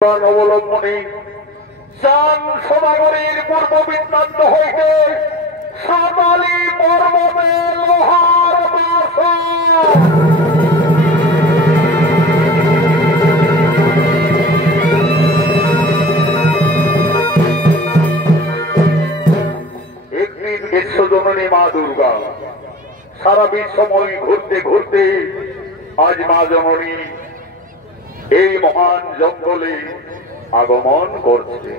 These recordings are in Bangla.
অবলম্বনে চান সদাগরের পূর্ব বৃত্তান্ত হইতে সাতালি পর্বতে লোহার একদিন বিশ্বজননী মা দুর্গা সারা বিশ্বময় ঘুরতে ঘুরতে আজ মা জননী এই মহান জঙ্গলে আগমন করছে।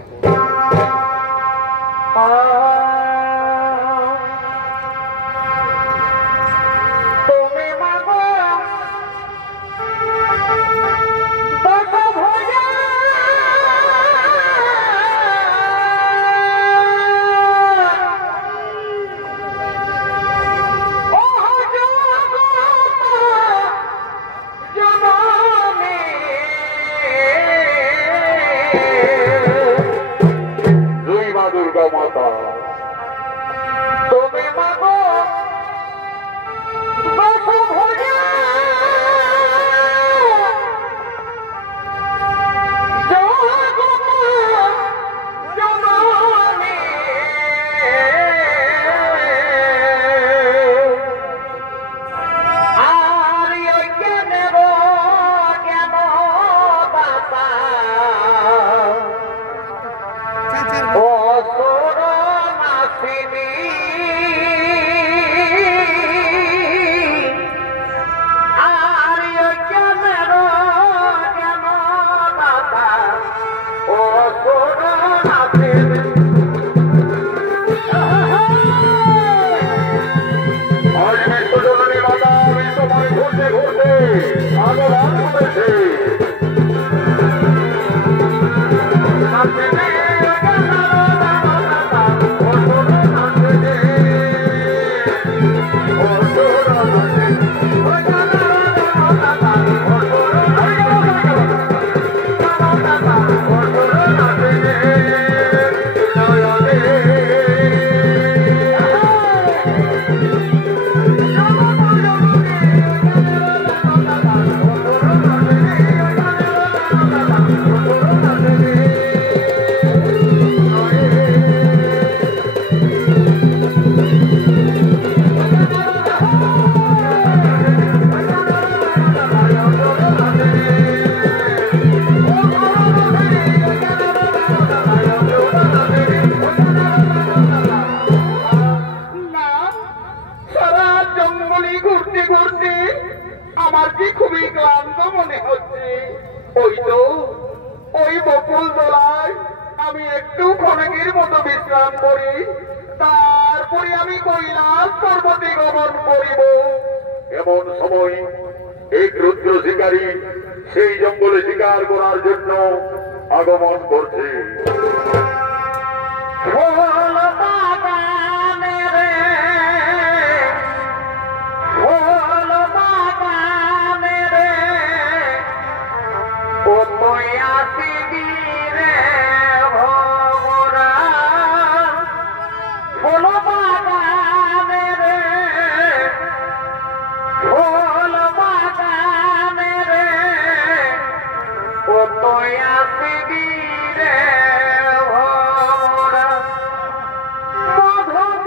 এমন সময় এক রুদ্র শিকারী সেই জঙ্গলে শিকার করার জন্য আগমন করছে। মধু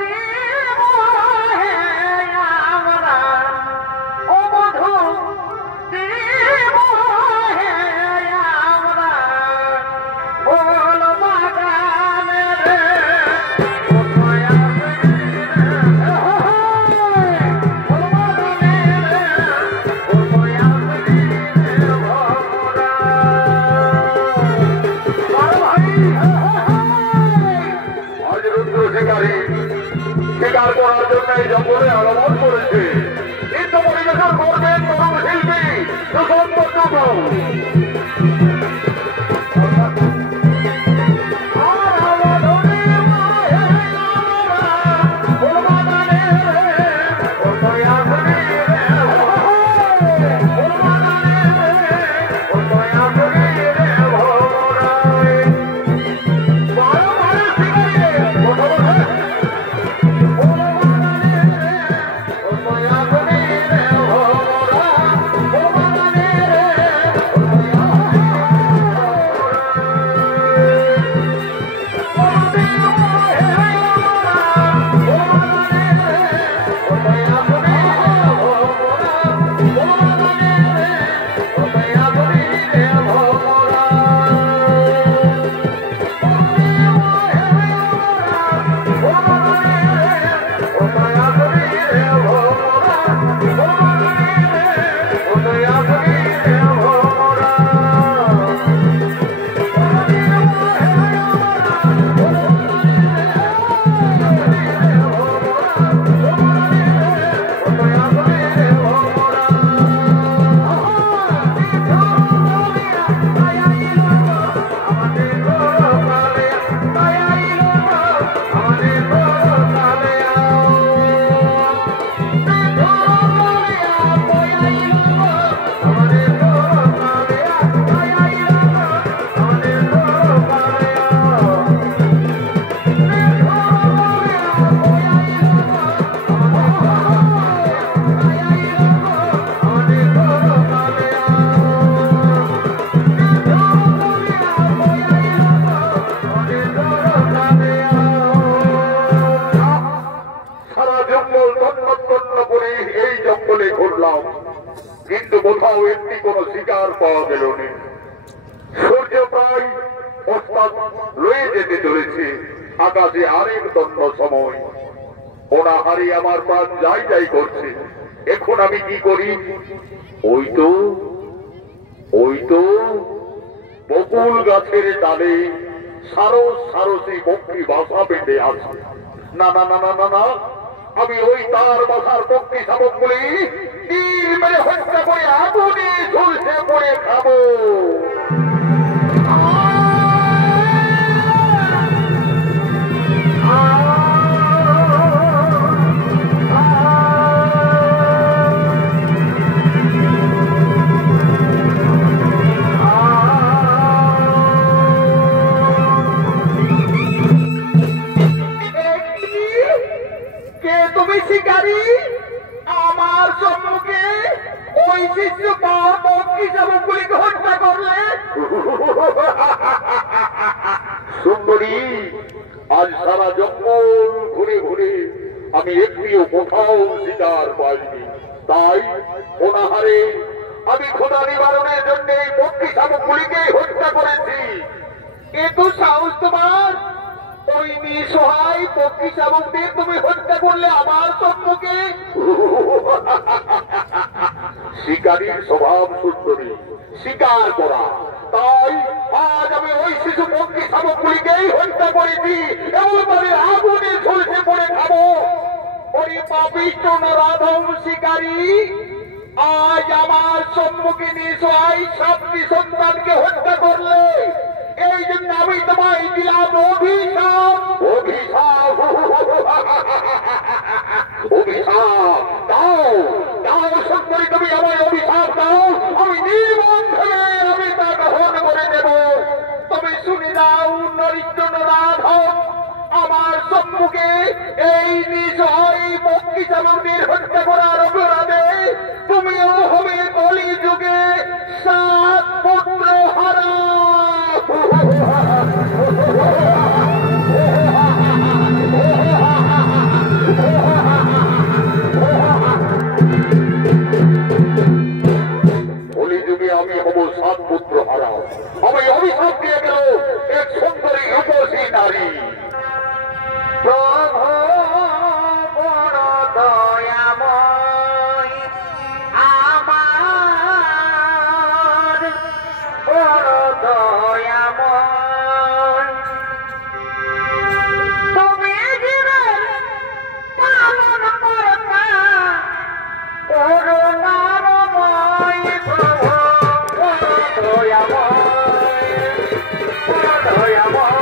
পথ লয়ে যেতে চলেছে আকাশে আরেক দণ্ড সময়। অনাহারে আমার প্রাণ যাই যাই করছে। এখন আমি কি করি? ওই তো বকুল গাছের ডালে সারস সারসী পক্ষী বাসা বেঁধে আছে। না না না না না না, আমি ওই তার বাসার পক্ষী শাবকগুলি তীর মেরে হত্যা করে আগুনে ঝলসে পড়ে খাবো। শিকারী আমার সম্মুখে ওই শিশু পক্ষী শাবকগুলিকে হত্যা করলে? সুন্দরী, আজ সারা জঙ্গল ঘুরে ঘুরে আমি একটিও কোথাও শিকার পাইনি। তাই অনাহারে আমি ক্ষুধা নিবারণের জন্য এই পক্ষী শাবকগুলিকে হত্যা করেছি। এ তো সাহস তোমার! ওই নিঃসহায় পক্ষী শাবকদের তুমি হত্যা করলে আমার সম্মুখে? শিকারীর স্বভাব সুন্দরী, শিকার করা। তাই আজ আমি ওই শিশু পক্ষী শাবকগুলিকেই হত্যা করেছি এবং তাদের আগুনে ঝলসে পড়ে খাবো। ওই পাপিষ্ঠ নরাধম শিকারী আজ আমার সম্মুখে নিঃসহায় 7টি সন্তানকে হত্যা করলে। এই জন্য আমি তোমায় দিলাম অভিশাপ। অভিশাপ? অভিশাপ দাও, দাও সুন্দরী, তুমি আমায় অভিশাপ দাও। আমি নির্মম ভেবে আমি তা গ্রহণ করে দেব। তুমি শুনে দাও নরিষ্ঠ নরাধম, আমার সম্মুখে এই নিঃসহায় পক্ষী শাবকদের হত্যা করার অপরাধে তুমিও হবে কলিযুগে 7 পুত্র হারা। কলিযুগে আমি হব 7 পুত্র হারা। আমি অভিশাপ দিয়ে গেল এক সুন্দরী রূপসী নারী। প্রভু বড় দয়াময়, আমার বড় দয়াময়, তুমি জীবন পালন কর্তা করুণাময়। প্রভু বড় দয়াময়, বড় দয়াময়।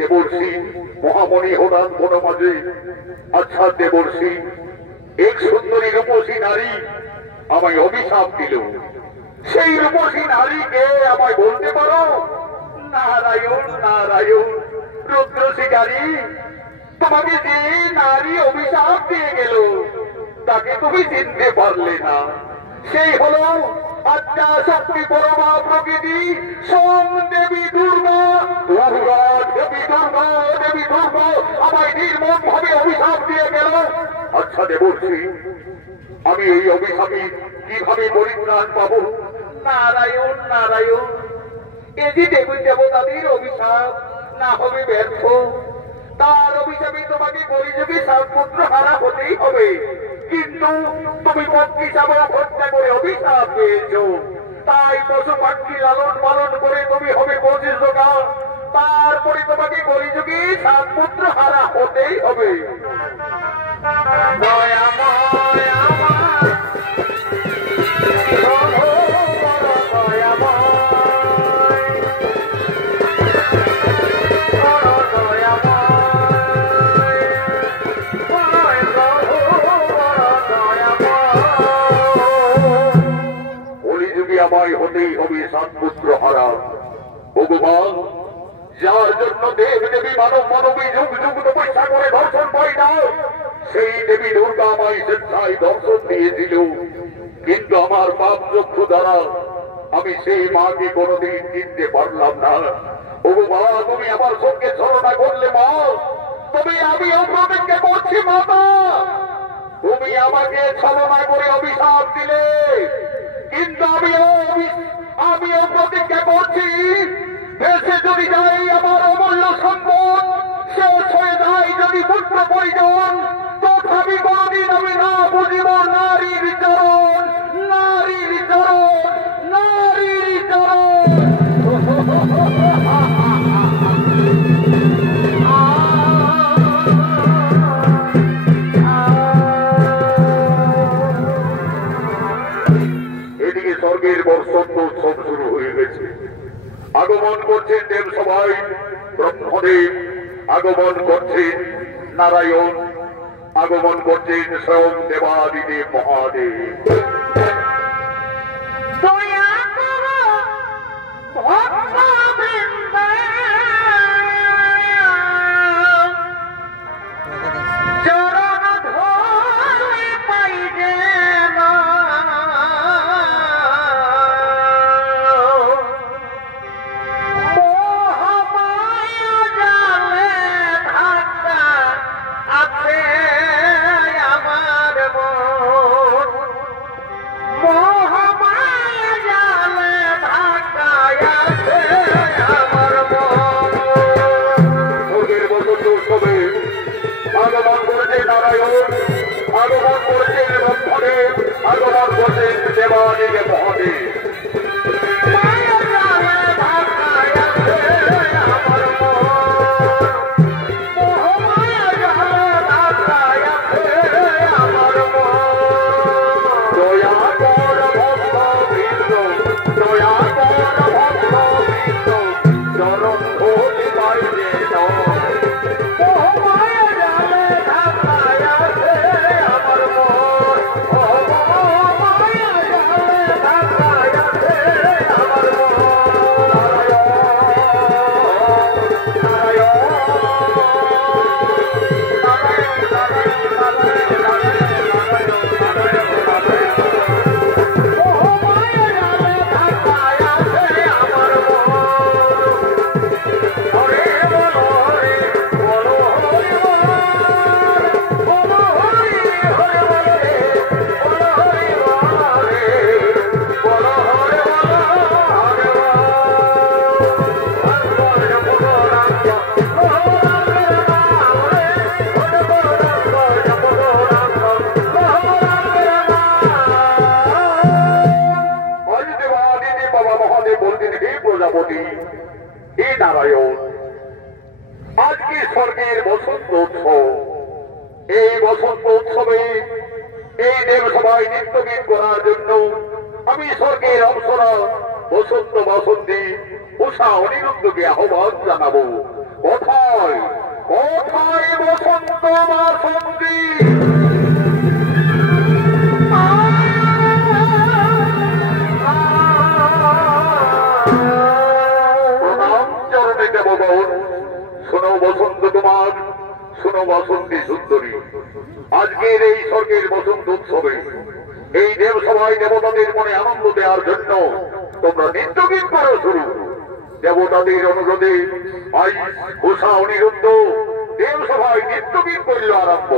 দেবর্ষী মহামণি হঠাৎ বন মাঝে। আচ্ছা দেবর্ষী, এক সুন্দরী রূপসী নারী আমায় অভিশাপ দিল। সেই রূপসী নারীকে আমায় বলতে পারো? নারায়ণ নারায়ণ, রুদ্র শিকারী, তোমাকে যে নারী অভিশাপ দিয়ে গেল তাকে তুমি চিনতে পারলে না। সেই হল আদ্যা শক্তি পরমা প্রকৃতি সোম দেবী দুর্গা। দুর্গা দেবী, দুর্গা দেবী, দুর্গা আমায় নির্মম ভাবে অভিশাপ দিয়ে গেল। আচ্ছা দেবর্ষী, আমি এই অভিশাপে কিভাবে পরিত্রাণ পাবো? নারায়ণ নারায়ণ, এ যে দেবী দেবতাদের অভিশাপ না হবে ব্যর্থ। তার অভিশাপে তোমাকে কলিযুগে 7 পুত্র হারা হতেই হবে। কিন্তু তুমি পক্ষী শাবক হত্যা করে অভিশাপ পেয়েছ। তাই পশু পাখি লালন পালন করে তুমি হবে 25 জোগা। তারপরে তোমাকে কলিযুগে 7 পুত্র হারা হতেই হবে। দয়াময় আমার, আমায় হতেই হবে 7 পুত্র হারা। ভগবান, যার জন্য দেব দেবী মানব মানবী যুগ যুগ তপস্যা করে দর্শন পাই না, সেই দেবী দুর্গা আমায় স্বেচ্ছায় দর্শন দিয়েছিল, কিন্তু আমার পাপ চক্ষু দ্বারা আমি সেই মাকে কোনোদিন চিনতে পারলাম না। ও মা, তুমি আমার সঙ্গে ছলনা করলে মা, তুমি আমিও প্রতিজ্ঞা করছি মাতা, তুমি আমাকে ছলনা করে অভিশাপ দিলে, কিন্তু আমিও প্রতিজ্ঞা করছি দেশে যদি যাই আমার অমূল্য সম্পদ শেষ হয়ে যায়, যদি পুত্র পরিজন, তথাপি কোনদিন আমি না বুঝিব নারীর চরণ, নারীর চরণ, নারীর চরণ। এদিকে স্বর্গের বর্ষন্ত উৎসব শুরু হয়ে গেছে। আগমন করছেন দেব সবাই ব্রহ্মদেব, আগমন করছেন নারায়ণ, আগমন করছেন স্বয়ং দেবাদিদেব মহাদেব। আগমন করেছে নারায়ণ, আগমন করেছে ব্রহ্মদেব, আগমন করেছে দেবাদিদেব মহাদেব। হে নারায়ণ, আজকে স্বর্গের বসন্ত উৎসব, এই বসন্ত উৎসবে এই দেব সবাই নৃত্যগীত করার জন্য আমি স্বর্গের অপ্সরা বসন্ত বাসন্তী উষা অনিরুদ্ধকে আহ্বান জানাবো। কোথায় কোথায় বসন্ত বাসন্তী? শোনো বসন্ত কুমার, শোনো বসন্তী সুন্দরী, আজকের এই স্বর্গের বসন্ত উৎসবে এই দেব সবাই দেবতাদের মনে আনন্দ দেওয়ার জন্য তোমরা নৃত্যগীত করো শুরু। দেবতাদের অনুরোধে আজ উষা অনিরুদ্ধ দেব সবাই নৃত্যগীত করিল আরম্ভ।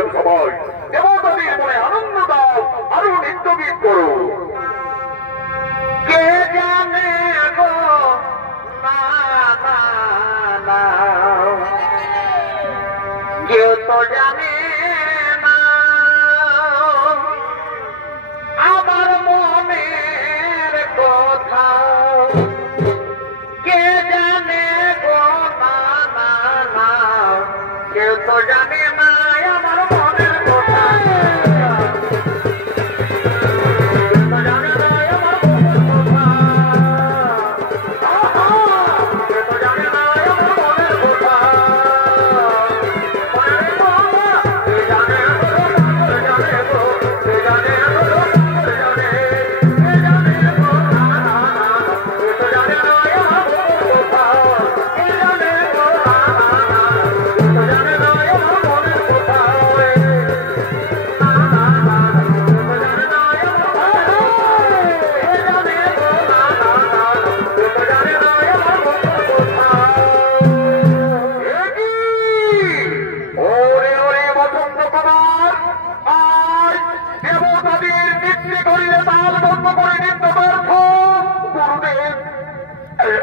কেউ সবাই দেবতাদের মনে আনন্দ দাও, আরো নৃত্য গীত করো। কে জানে গো না না না, কেউ তো জানে না আমার মনের কথা। কে জানে গো না না না, কেউ তো জানে না আমার মনের কথা।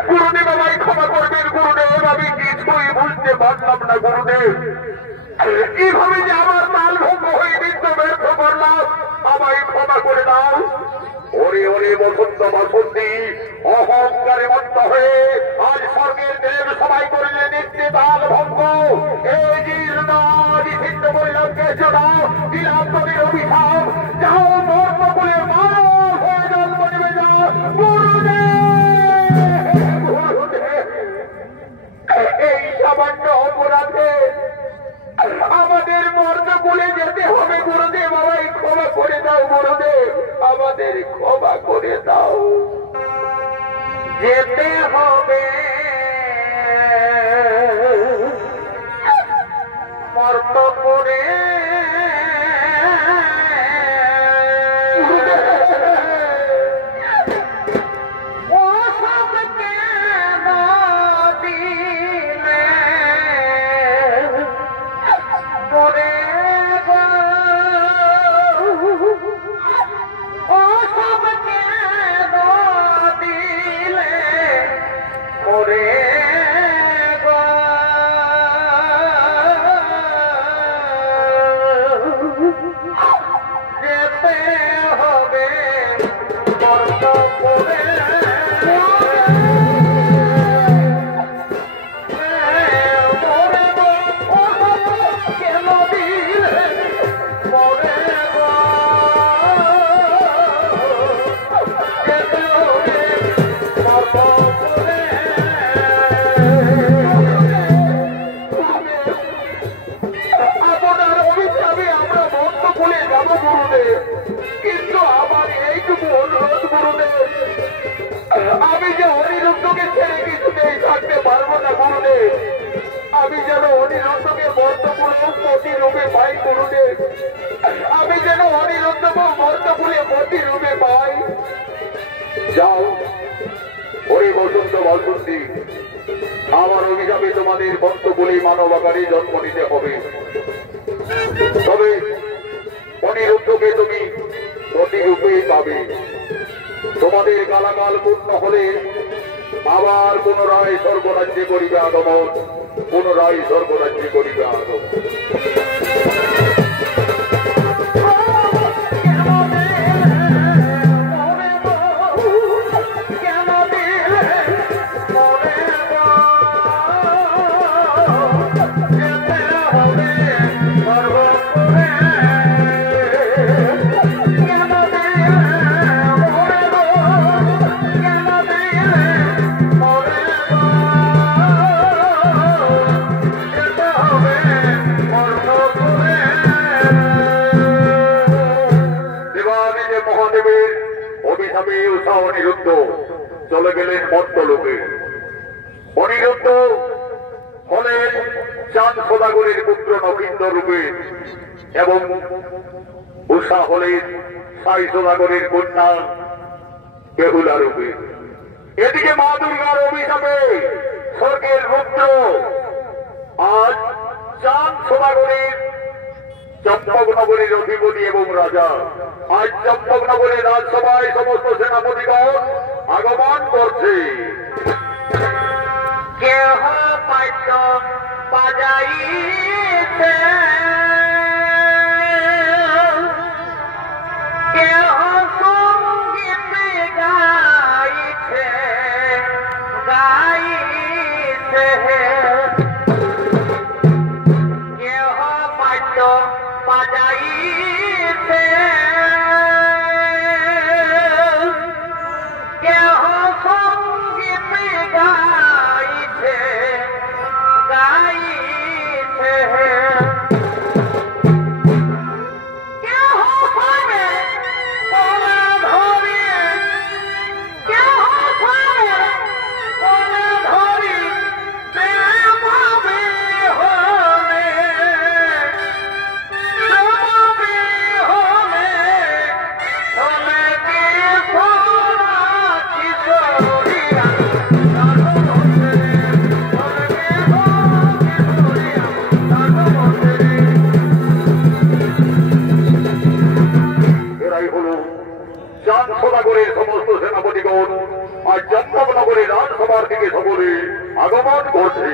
গুরুদেব আমায় ক্ষমা করবেন গুরুদেব, আমি কিছুই বুঝতে পারলাম না গুরুদেব। কিভাবে যে আমার তাল ভঙ্গ হয়ে নৃত্য ব্যর্থ করলাম, আমায় ক্ষমা করে দাও। ওরে ওরে বসন্ত বাসন্তী, অহংকারে মত্ত হয়ে আজ স্বর্গের দেব সবাই করলে নৃত্যে তাল ভঙ্গ। এই জীর্ণ সিদ্ধ বললাম কেছ দাও, দিলাম তোদের অভিশাপ, যাও মর্ম বলে মারো হয়ে জন্ম নেবে যাও। এই সামান্য অপরাধে আমাদের মর্ম বলে যেতে হবে গুরুদেব, আমায় ক্ষমা করে দাও গুরুদেব, আমাদের ক্ষমা করে দাও। যেতে হবে মর্ত করে কিন্তু আমার এইটুকু অনুরোধ গুরুদেব, আমি যে অনিরুদ্ধকে ছেড়ে কিছুতেই থাকতে পারবো না গুরুদেব, আমি যেন অনিরুদ্ধকে বর্তপুরে প্রতিরূপে পাই গুরুদেব, আমি যেন অনিরুদ্ধকে বর্তপুরে প্রতিরূপে পাই। যাও ওরে বসন্ত বাসন্তী, আমার অভিশাপে তোমাদের বর্তপুরে মানব আকারে জন্ম নিতে হবে। তবে অনিরুদ্ধকে তুমি প্রতিরূপেই পাবে। তোমাদের গালাগাল পূর্ণ হলে আবার পুনরায় স্বর্গরাজ্যে করিবে আগমন, পুনরায় স্বর্গরাজ্যে করিবে আগমন। অনিরুদ্ধ চলে গেলেন মর্তলোকে। অনিরুদ্ধ হলেন চাঁদ সদাগরের পুত্র নবীন্দ্র রূপে এবং উষা হলেন সাই সদাগরের কন্যা বেহুলা রূপে। এদিকে মা দুর্গার অভিশাপে স্বর্গের রুদ্র আজ চাঁদ সদাগরের নগরীর অধিপতি এবং রাজা আজ চম্পক নগরীর রাজসভায় সমস্ত সেনাপতিগণ আগমন করছে। কেহ পাইত বাজাইছে, কেহ সঙ্গীত গাইছে গাইছে, কেহ পাইত বাজাইছে, কেহ সঙ্গীত গাইছে গাইছে, কেহ পারে কোলা ধরি, কেহ পারে কোলা ধরি প্রেম বিহনে, প্রেম বিহনে হলে কি সোনা কিশোরিয়া, এরাই হল চাঁদনগরের সমস্ত সেনাপতিগণ আর চম্পক নগরের রাজসভার দিকে সকলে আগমন করছে।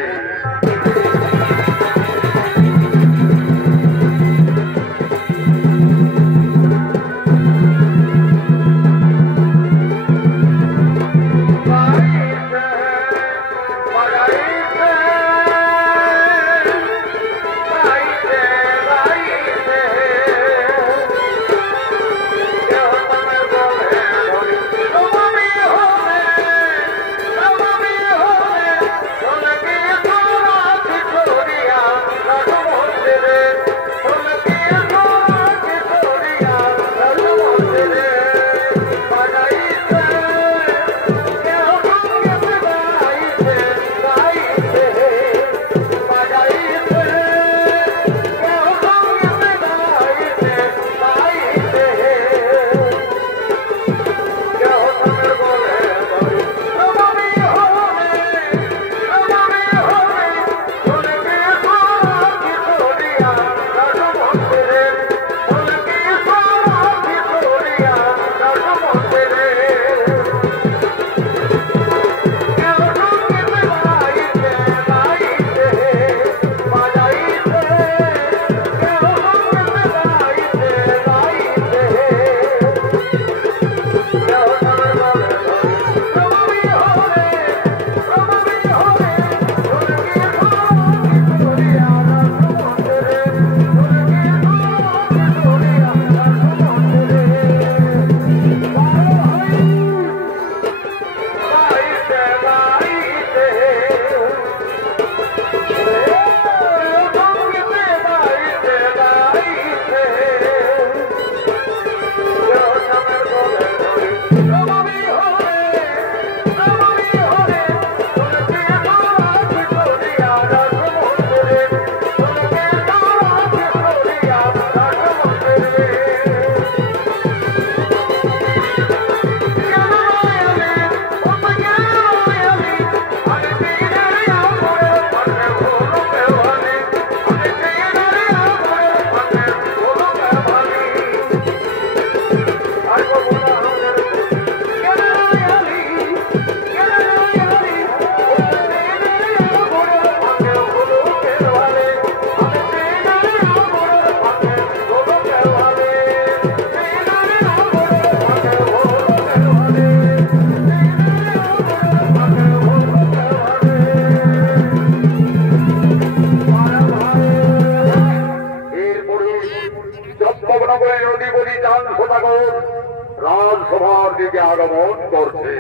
রাজসভার দিকে আগমন করছে।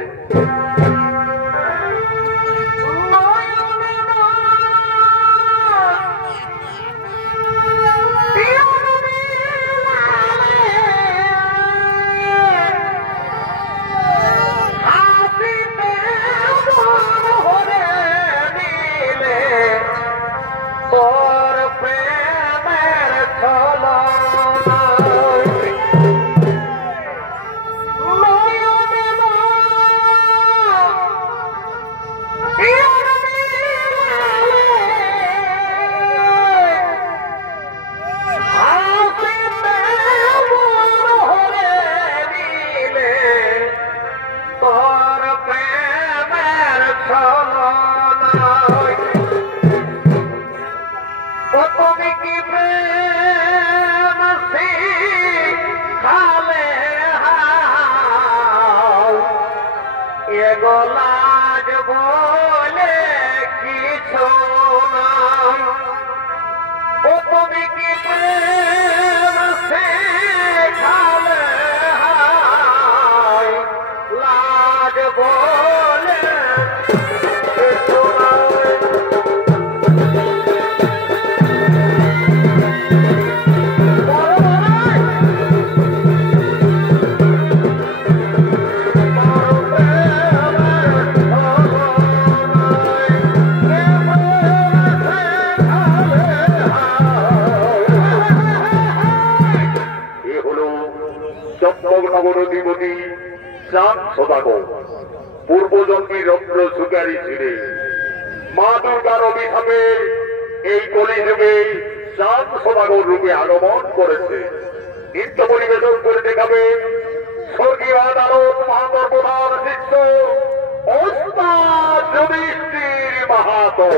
প্রেমের ছলনা চাঁদ সদাগর পূর্বজন্মী রত্ন সুগারী ছিলেন। মা দুর্গার অভিশাপে এই কলিযুগে চাঁদ সদাগর রূপে আগমন করেছে। নৃত্য পরিবেশন করে দেখাবেন স্বর্গীয় আদালত মহাতর প্রধান শিষ্য ওস্তাদ যুধিষ্ঠির মাহাতো।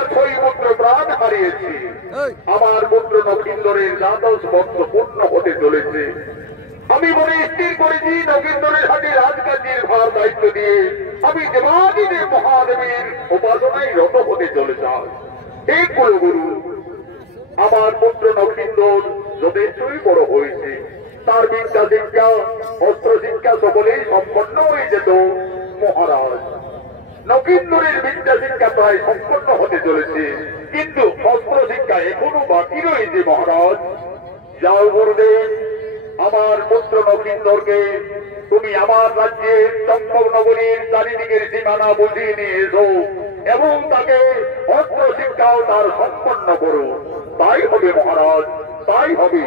আমার 6 পুত্র প্রাণ হারিয়েছি। আমার পুত্র নকিন্দরের দ্বাদশ বৎসর পূর্ণ হতে চলেছে। আমি মনে স্থির করেছি নকিন্দরের হাতে রাজকার্যের ভার দায়িত্ব দিয়ে আমি দেবাদিদেব মহাদেবের উপাসনায় রত হতে চলে যাই। এই কুলগুরু, আমার পুত্র নকিন্দর যথেষ্টই বড় হয়েছে। তার বিদ্যা শিক্ষা, অস্ত্র শিক্ষা সকলেই সম্পন্ন হয়ে যেত মহারাজ। নকিন্দরের বিদ্যা শিক্ষা প্রায় সম্পন্ন হতে চলেছে, কিন্তু অস্ত্র শিক্ষা এখনো বাকি রয়েছে মহারাজ। যাও গুরুদেব, আমার পুত্র নকিন্দরকে তুমি আমার রাজ্যের চম্পক নগরীর চারিদিকের সীমানা বুঝিয়ে নিয়ে এসো এবং তাকে অস্ত্র শিক্ষাও তার সম্পন্ন করো। তাই হবে মহারাজ, তাই হবে।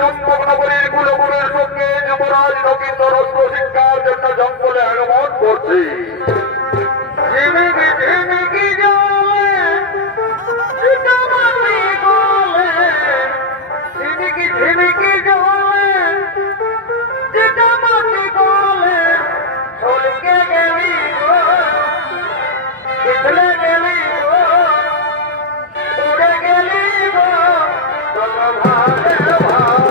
চম্পকনগরের কুলগুরুর সঙ্গে যুবরাজ নকিন্দর অস্ত্র শিক্ষার জন্য জঙ্গলে আগমন করছে। ঝিমিকি ঝিমিকি জলে চিতামাটি গলে, ঝিমিকি ঝিমিকি জলে চিতামাটি গলে, ছলকে গেলি গো, পিছলে গেলি গো, উড়ে গেলি গো, ভালে ভালে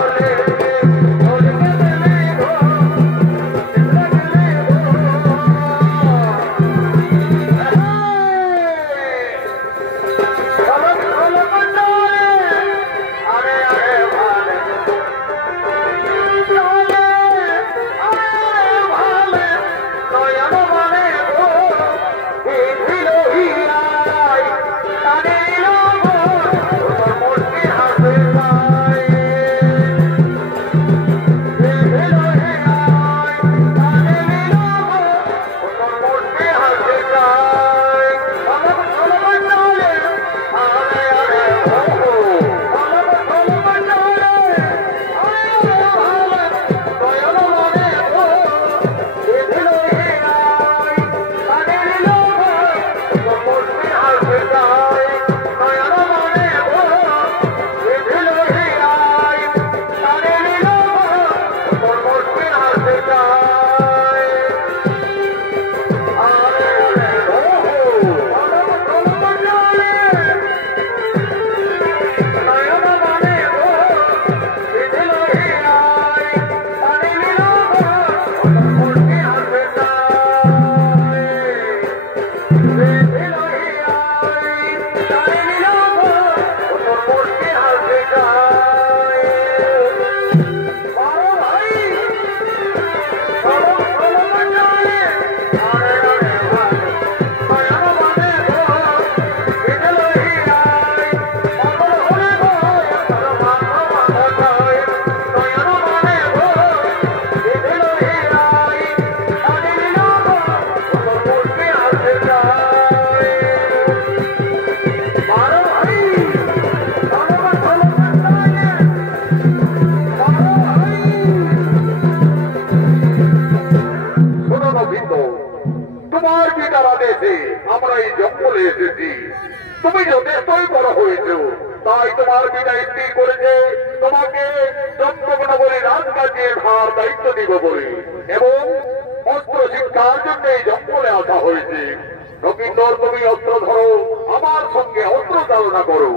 তুমি যথেষ্টই বড় হয়েছ, তাই তোমার পিতা স্থির করেছে তোমাকে চম্পকনগরের রাজকার্যের ভার দায়িত্ব দিব বলে এবং অস্ত্র শিক্ষার জন্য এই জঙ্গলে আসা হয়েছে। নকিন্দর, তুমি অস্ত্র ধরো, আমার সঙ্গে অস্ত্র চালনা করো।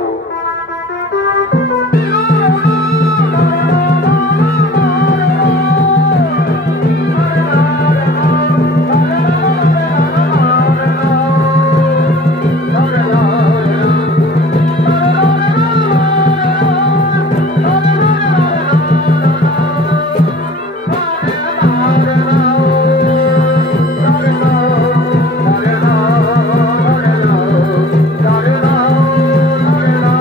Da da da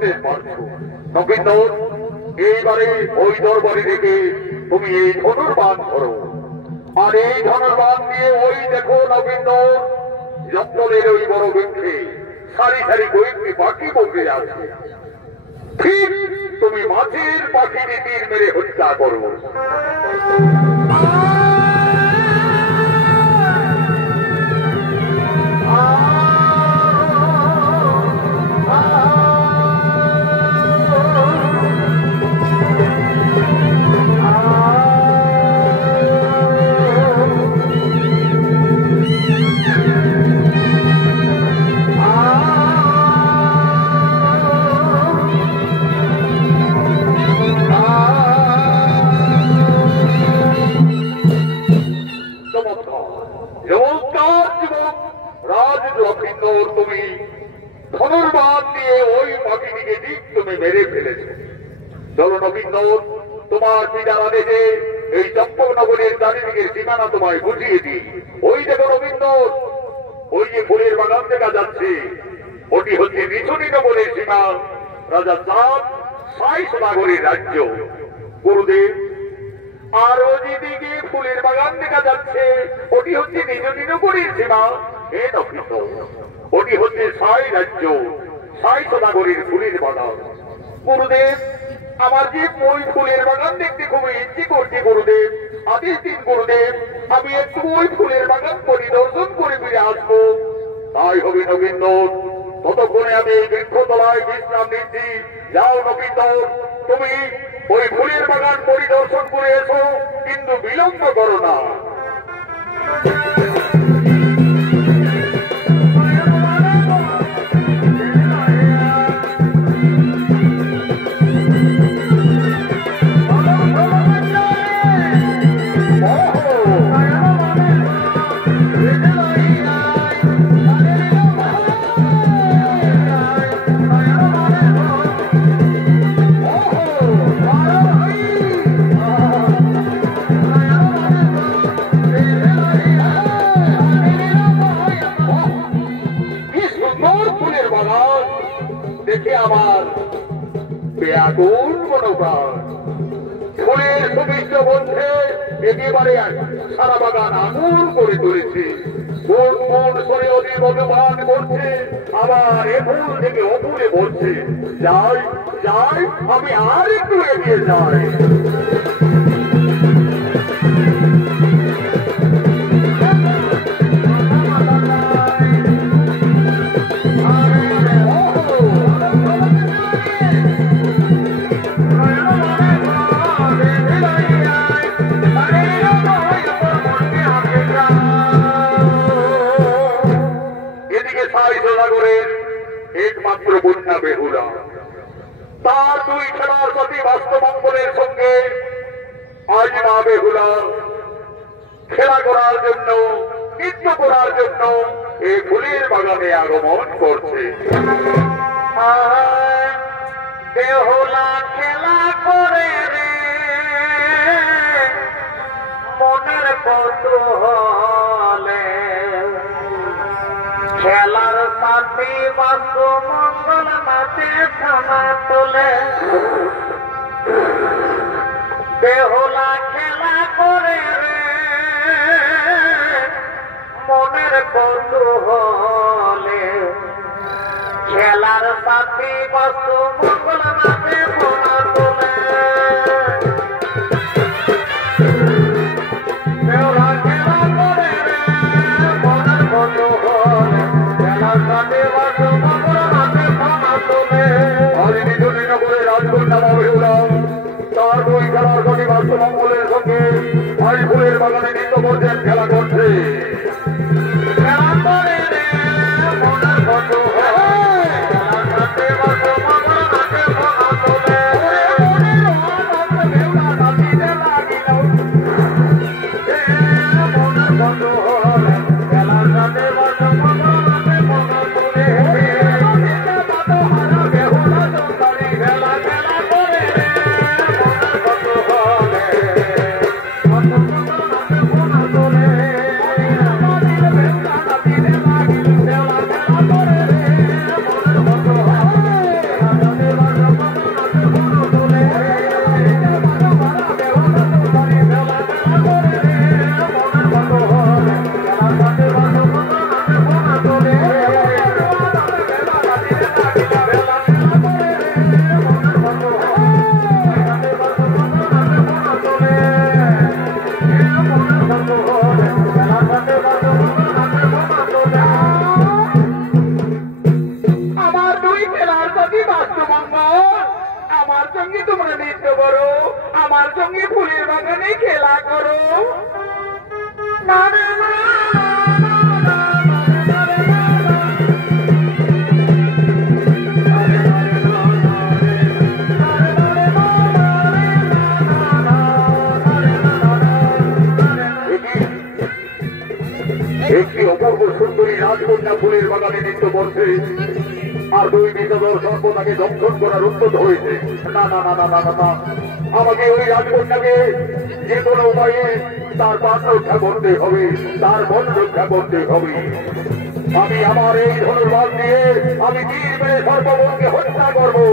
জানতে পারছো নবীন্দর, এইবারে ওই দরবারে রেখে তুমি এই ধনুর্বাণ ধরো, আর এই ধনুর্বাণ দিয়ে ওই দেখো নবীন্দর জঙ্গলের ওই বড় বৃক্ষে সারি সারি কয়েকটি পাখি বসে আছে। ঠিক তুমি মাছের পাখি তীর মেরে হত্যা করো। তুমি ধনুর্বাণ দিয়ে ওই পাখিটিকে ঠিক তুমি মেরে ফেলেছ। চলো নবীন্দর, তোমার পিতার আদেশে এই চম্পকনগরের চারিদিকের সীমানা তোমায় বুঝিয়ে দিই। ওই দেখো নবীন্দর, ওই যে ফুলের বাগান দেখা যাচ্ছে, ওটি হচ্ছে নিচুনিনগরের সীমা, রাজা চাঁদ সাই সোনাগরের রাজ্য। গুরুদেব, আর ওই দিকে ফুলের বাগান দেখা যাচ্ছে, ওটি হচ্ছে নিচুনিনগরের সীমা। হে নবীন্দর, ওটি হচ্ছে সাই রাজ্য, সাই সোনাগরের ফুলের বাগান। গুরুদেব, আমার যে ওই ফুলের বাগান দেখতে খুবই ইচ্ছে করছে গুরুদেব, আদেশ দিন গুরুদেব, আমি একটু ওই ফুলের বাগান পরিদর্শন করে ফিরে আসবো। তাই হবে নবীন্দর, ততক্ষণে আমি এই বৃক্ষতলায় বিশ্রাম নিচ্ছি। যাও নবীন্দর, তুমি ওই ফুলের বাগান পরিদর্শন করে এসো, কিন্তু বিলম্ব করো না। দেখে আমার ব্যাকুল মনোভাব, ফুলের সুমিষ্ট বন্ধে একেবারে সারা বাগান আগুন করে তুলেছে। কোন কোন সরে অধিক অভিমান করছে, আবার এ ফুল থেকে অপুরে বলছে। যাই যাই, আমি আর একটু এগিয়ে যাই। একমাত্র বন্যা বেহুলা, তার দুই খেলার প্রতি বাস্তবঙ্গলের সঙ্গে আজ মা বেহুলা খেলা করার জন্য, নৃত্য করার জন্য এই ফুলের বাগানে আগমন করছে। বেহুলা খেলা করে রে মনের কৌতূহলে, খেলার সাথী বাসু মঙ্গল মাতে থানা তোলে। বেহুলা খেলা করে রে মনের কৌতূহলে, খেলার সাথী বাসু মঙ্গল মাতে থানা তোলে। বেহুলা খেলা করে রে মনের কৌতূহলে, খেলার সাথী বাসু মঙ্গল মাতে থানা তোলে। আরে নিচুনিনগরের রাজকন্যা মা বেহুলা তার দুই খেলার প্রতি বাস্তবঙ্গলের সঙ্গে আজ ফুলের বাগানে নৃত্য করছেন, খেলা করছে। খেলা করে রে মনের কৌতূহলে, খেলার সাথী বাসু মঙ্গল মাতে থানা তোলে। বেহুলা নাচিতে লাগিল, মনের কৌতূহলে, খেলার সাথী বাসু মঙ্গল মাতে থানা তোলে। বেহুলা সুন্দরী খেলা খেলা করে রে মনের কৌতূহলে, বাসু মঙ্গল মাতে থানা তোলে। নৃত্য করো, আমার সঙ্গে ফুলের বাগানে খেলা করো। না না না একটি অপূর্ব সুন্দরী রাজকন্যা ফুলের বাগানে নৃত্য করছে, আর দুই বিষধর সর্প তাকে দংশন করার উদ্যত হয়েছে। না না না না না না না, আমাকে ওই রাজকন্যাকে যে কোনো উপায়ে তার প্রাণ রক্ষা করতে হবে, তার মন রক্ষা করতে হবে। আমি আমার এই ধনুর্বাদ দিয়ে আমি তীর মেরে সর্পবনকে হত্যা করবো।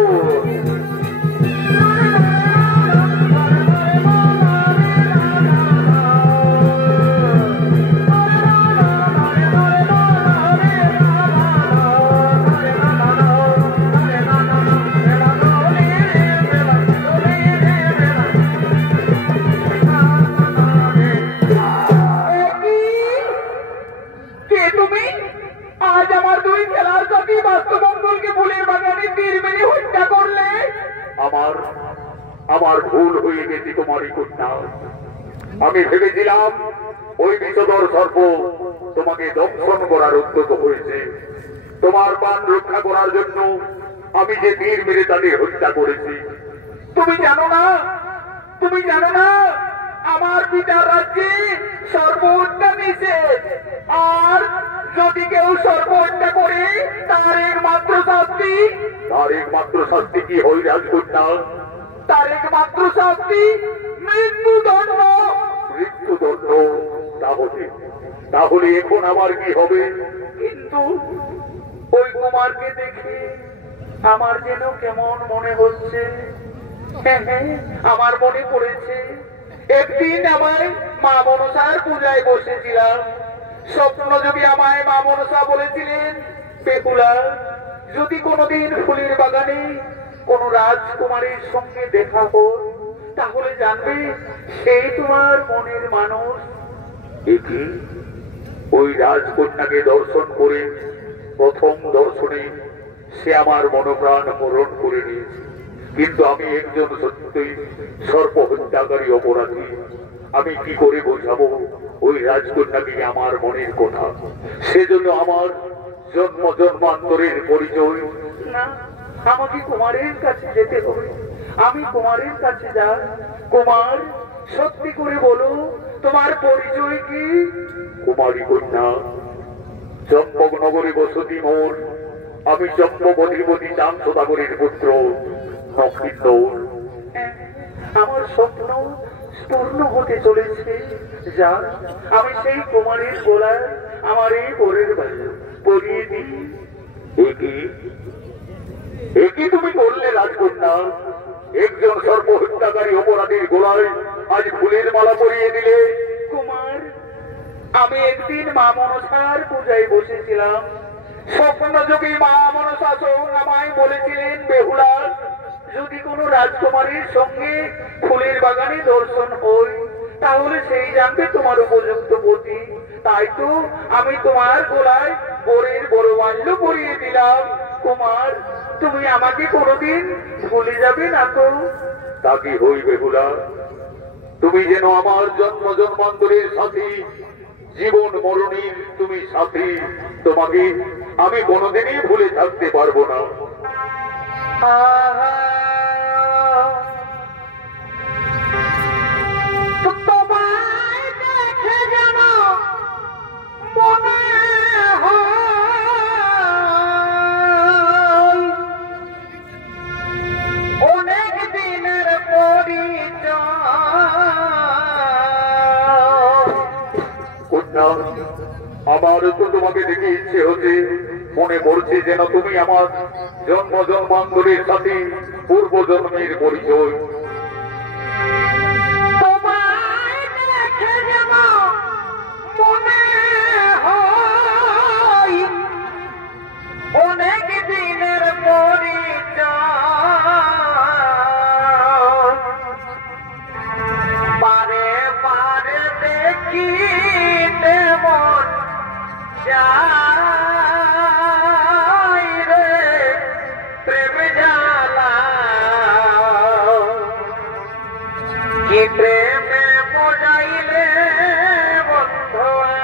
আমার ভুল হয়ে গেছে তোমারই কন্যা। আমি ভেবেছিলাম ওই বিষধর সর্প তোমাকে দংশন করার উদ্যত হয়েছে, তোমার প্রাণ রক্ষা করার জন্য আমি যে তীর মেরে তাদের হত্যা করেছি। তুমি জানো না, তুমি জানো না আমার পিতার রাজ্যে সর্প হত্যা নিষেধ, আর যদি কেউ সর্প হত্যা করে তার একমাত্র শাস্তি কি হয় রাজকন্যা? তার একমাত্র শাস্তি মৃত্যুদণ্ড। মৃত্যুদণ্ড? তাহলে এখন আমার কি হবে? কিন্তু ওই কুমারকে দেখে আমার যেন কেমন মনে হচ্ছে। আমার মনে পড়েছে একদিন আমায় মা মনসার পূজায় বসেছিলাম, স্বপ্ন যদি আমায় মা মনসা বলেছিলেন, বেহুলা যদি কোনোদিন ফুলের বাগানে কোন রাজকুমারীর সঙ্গে দেখা হোক তাহলে জানবে সেই তোমার মনের মানুষ। দেখি ওই রাজকন্যাকে দর্শন করে প্রথম দর্শনে সে আমার মনোপ্রাণ হরণ করে নিয়েছে, কিন্তু আমি একজন সত্যই সর্প হত্যাকারী অপরাধী। আমি কি করে বোঝাবো ওই রাজকন্যাকে আমার মনের কথা? সেজন্য আমার জন্ম জন্মান্তরের পরিচয়। না, আমাকে কুমারের কাছে যেতে হবে। আমি কুমারের কাছে যাই। কুমার, সত্যি করে বলো তোমার পরিচয় কি? কুমারী কন্যা, চম্পকনগরে বসতি মোর। আমি চম্পক-অধিপতি চাঁদ-সদাগরের পুত্র নক্ষত্র। আমার স্বপ্ন পূর্ণ হতে চলেছে। যা, আমি সেই কুমারীর গলায় আমার এই পরের বাড়ি পরিয়ে দিই। একই তুমি বললে রাজকন্যা? একজন সর্প হত্যাকারী অপরাধীর গোলায় আজ ফুলের মালা পরিয়ে দিলে? কুমার, আমি একদিন মা মনসার পূজায় বসেছিলাম, স্বপ্নযোগী মা মনসা আমায় বলেছিলেন, বেহুলা যদি কোন রাজকুমারীর সঙ্গে ফুলের বাগানে দর্শন হই তাহলে সেই জানবে তোমার উপযুক্ত পতি। তাই তো আমি তোমার গলায় বরের বড় মাল্য পরিয়ে দিলাম। কুমার, তুমি আমাকে কোনোদিন ভুলে যাবে না তো? তা কি হই বেহুলা, তুমি যেন আমার জন্ম জন্মান্তরের সাথী, জীবন মরণীর তুমি সাথী। তোমাকে আমি কোনোদিনই ভুলে থাকতে পারবো না। তোমায় দেখে যেন মনে হয় অনেক দিনের পরিচয়। আমার তো তোমাকে দেখে ইচ্ছে হচ্ছে, মনে পড়ছে যেন তুমি আমার জন্ম জন্মান্তরের সাথে পূর্ব জন্মের পরিচয়। তোমায় দেখে যেন মনে হয় অনেক দিনের পরিচয়। বারে বারে দেখি মন যায় রে প্রেম জ্বালা। কি প্রেমে মজাইলে বন্ধুয়া,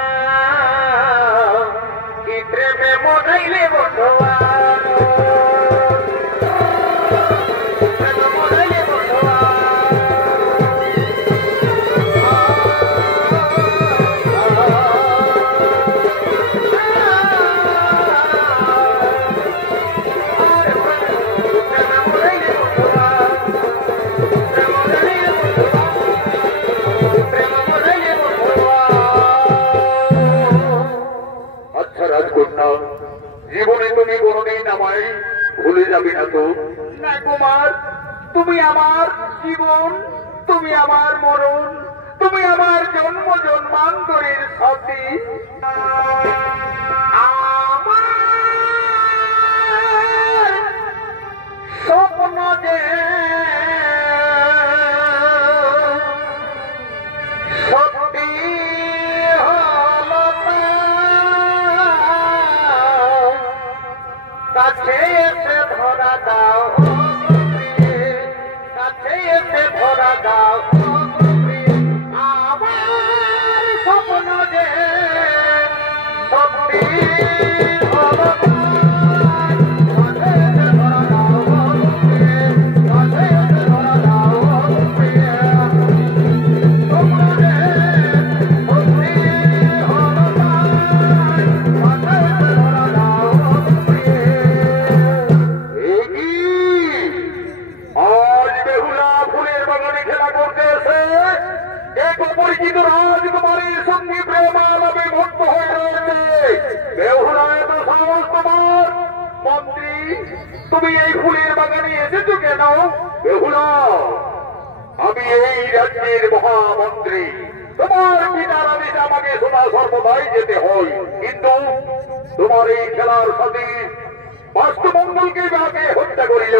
কি প্রেমে মজাইলে বন্ধুয়া, জীবনে তুমি কোনদিন আমায় ভুলে যাবে না তো? না কুমার, তুমি আমার জীবন, তুমি আমার মরণ, তুমি আমার জন্ম জন্মান্তরের সাথী। আমার স্বপ্ন যে সত্যি কাছে এসে ধরা দাও, কাছে এসে ধরা দাও, আমার স্বপ্ন যে সত্যি পরিচিত রাজকুমারীর সঙ্গে প্রেমালাপে মুক্ত হয়ে রয়েছে। বেহুলা এত সাহস তোমার? মন্ত্রী, তুমি এই ফুলের বাগানে এসেছো কেন? বেহুলা, আমি এই রাজ্যের মহামন্ত্রী। তোমার পিতার আদেশে আমাকে সদা সর্বদাই যেতে হয়, কিন্তু তোমার এই খেলার সাথে বাস্তুমঙ্গলকে যাকে হত্যা করিল,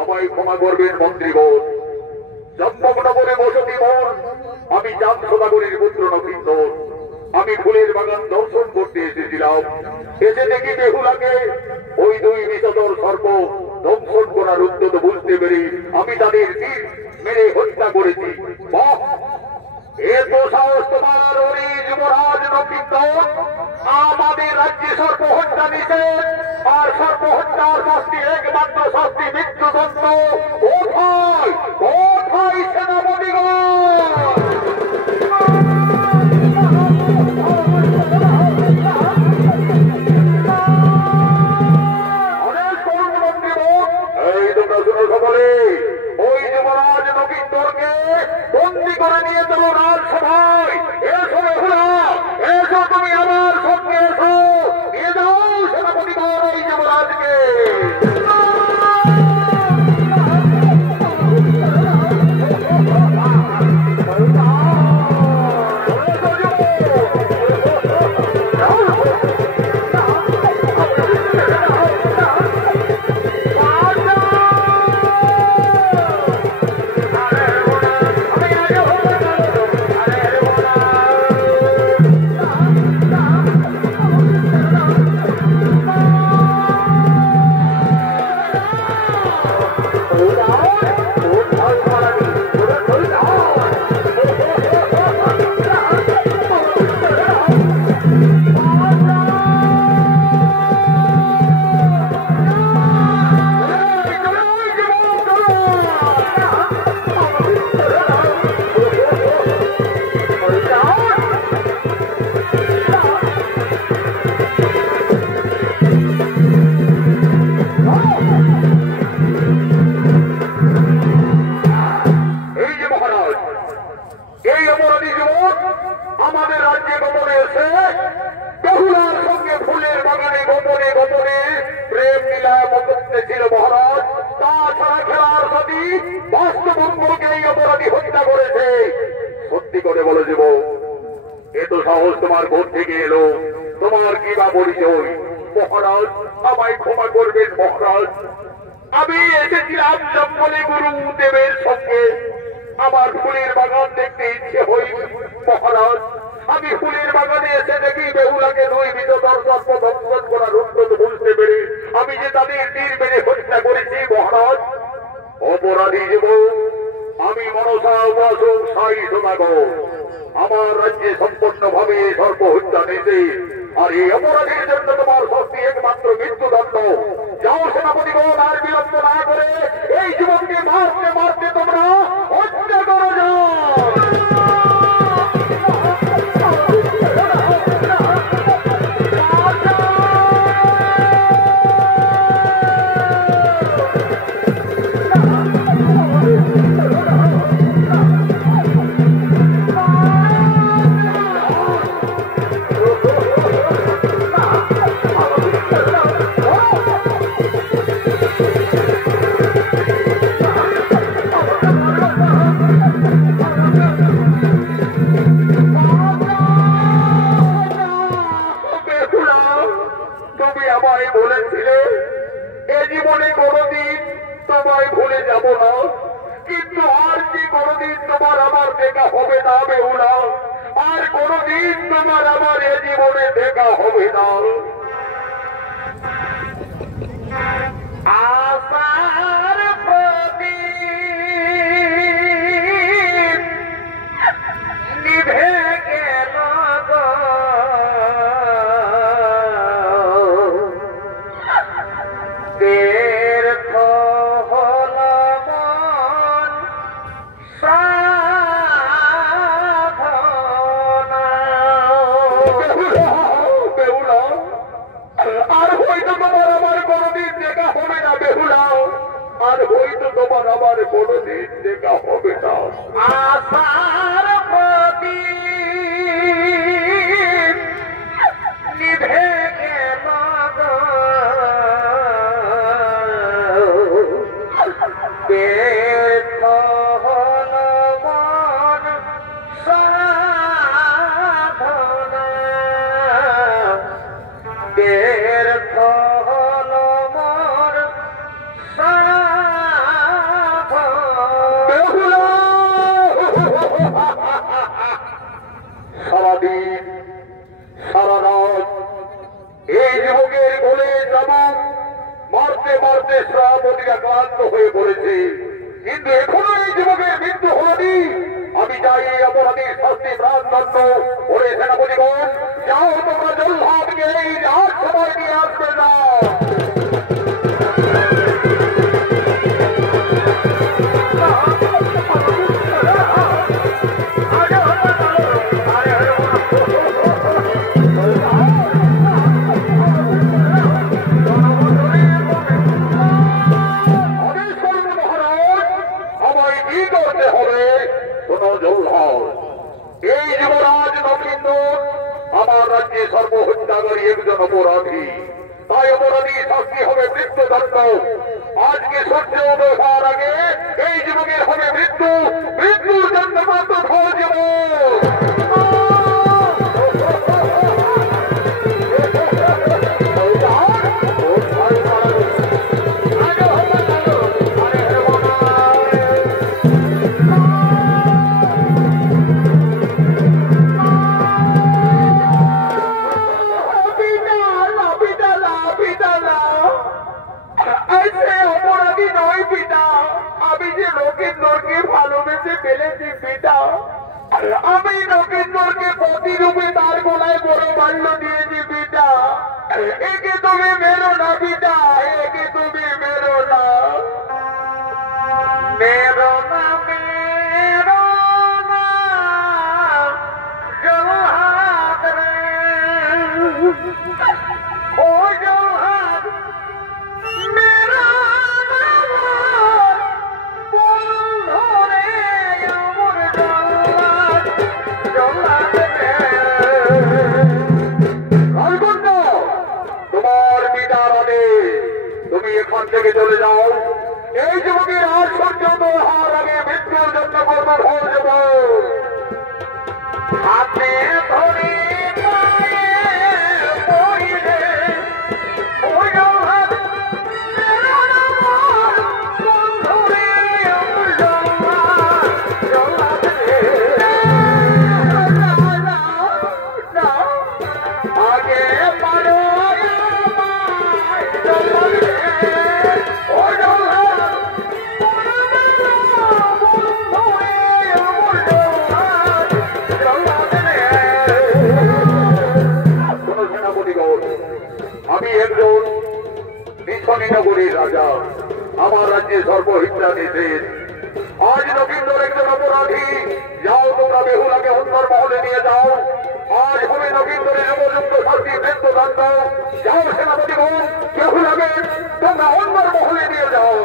আমায় ক্ষমা করবেন মন্ত্রীগণ। চম্পকনগরে বসতি মোর, আমি চাঁদ সদাগরের পুত্র নবীন্দর। আমি ফুলের বাগান দর্শন করতে এসেছিলাম। এসে দেখি বেহুলাকে ওই দুই বিষধর সর্প দংশন করার উদ্যত বুঝতে পেরে আমি তাদের তীর মেরে হত্যা করেছি। বাহ, এত সাহস তোমার ওই যুবরাজ নবীন্দর! আমাদের রাজ্যে সর্প হত্যা নিষেধ, আর সর্প হত্যার শাস্তি একমাত্র শাস্তি মৃত্যুদণ্ড। কোথায় কোথায় সেনাপতিগণ? এই তোমরা শুনো সকলে, ওই যুবরাজ নবীন্দরকে বন্দী করে নিয়ে চলো রাজসভায়। এসো বেহুলা, এসো, তুমি আমার সঙ্গে এসো। নিয়ে যাও সেনাপতিগণ ওই যুবরাজকে। আমাদের রাজ্যে গোপনে এসে বেহুলার সঙ্গে ফুলের বাগানে গোপনে গোপনে প্রেম লীলায় মগ্ন ছিল মহারাজ। তাছাড়া খেলার সাথী বাস্তুমঙ্গলকে এই অপরাধী হত্যা করেছে। সত্যি করে বলো জীব, এত সাহস তোমার কোথ থেকে এলো? তোমার কি বা পরিচয়? মহারাজ, আমায় ক্ষমা করবেন মহারাজ। আমি এসেছিলাম জঙ্গলে গুরুদেবের সঙ্গে। আমার ফুলের বাগান দেখতে ইচ্ছে হই মহারাজ। আমি ফুলের বাগানে এসে দেখি বেহুলাকে দুই বিষধর সর্প দংশন করার উদ্যত বুঝতে পেরে আমি যে তাদের তীর মেরে হত্যা করেছি মহারাজ। অপরাধী জীব, আমি মনসা উপাসক সাই সদাগর আমার রাজ্যে সম্পূর্ণভাবে সর্বহত্যা নিতে আর এই অপরাধের জন্য তোমার শাস্তি একমাত্র মৃত্যুদণ্ড। যাও সেনাপতিগণ, আর বিলম্ব না করে এই যুবককে মারতে মারতে তোমরা হত্যা করে যাও। সারাদিন সারা রাত এই যুবকের বলে যাব মারতে মারতে শ্রাবতীরা ক্লান্ত হয়ে পড়েছে, কিন্তু এখনো এই যুবকের মৃত্যু হয়নি। আমি চাই এই অপরাধীর শাস্তি প্রাণদণ্ড। ওরে সেনাপতিগণ, যাও তোমরা জল্লাদকে এই রাত সময় নিয়ে আসবে না। এই যুবরাজ নক্ষিন্দর আমার রাজ্যে সর্বহত্যাকারী একজন অপরাধী, তাই অপরাধী শাস্তি হবে মৃত্যুদণ্ড। আজকে সূর্য উদয় হওয়ার আগে এই যুবকের হবে মৃত্যু, মৃত্যুর জন্য মাত্র ধৈর্য। আমি নগেন্দ্রকে প্রতিরূপে তার গলায় বড় মাল্য দিয়েছি পিতা। একে তুমি মেরো না পিতা, একে তুমি মেরো না, মেরো না, মেরো না জলহাত রে, ও জলহাত মেরো না বন্ধরে আমার জলহাত জলহাত রে। রাজকন্য, তোমার পিতার আদেশ, তুমি এখান থেকে চলে যাও। এই যুবকের আজ পর্যন্ত হওয়ার আগে মৃত্যুর জন্য কত হয়ে যাব। হাতে ধরে Oh, no! একজন মিশনী নগরীর রাজা, আমার রাজ্যে সর্বহিংসা নিষেধ। আজ নবীন্দ্র একজন অপরাধী, যাও তোমরা বেহুলাকে অন্তর মহলে নিয়ে যাও। আজ হবে নবীন্দ্রের উপযুক্ত শাস্তি মৃত্যুদণ্ড। যাও সেনাপতিগণ, বেহুলাকে তোমরা অন্তর মহলে নিয়ে যাও।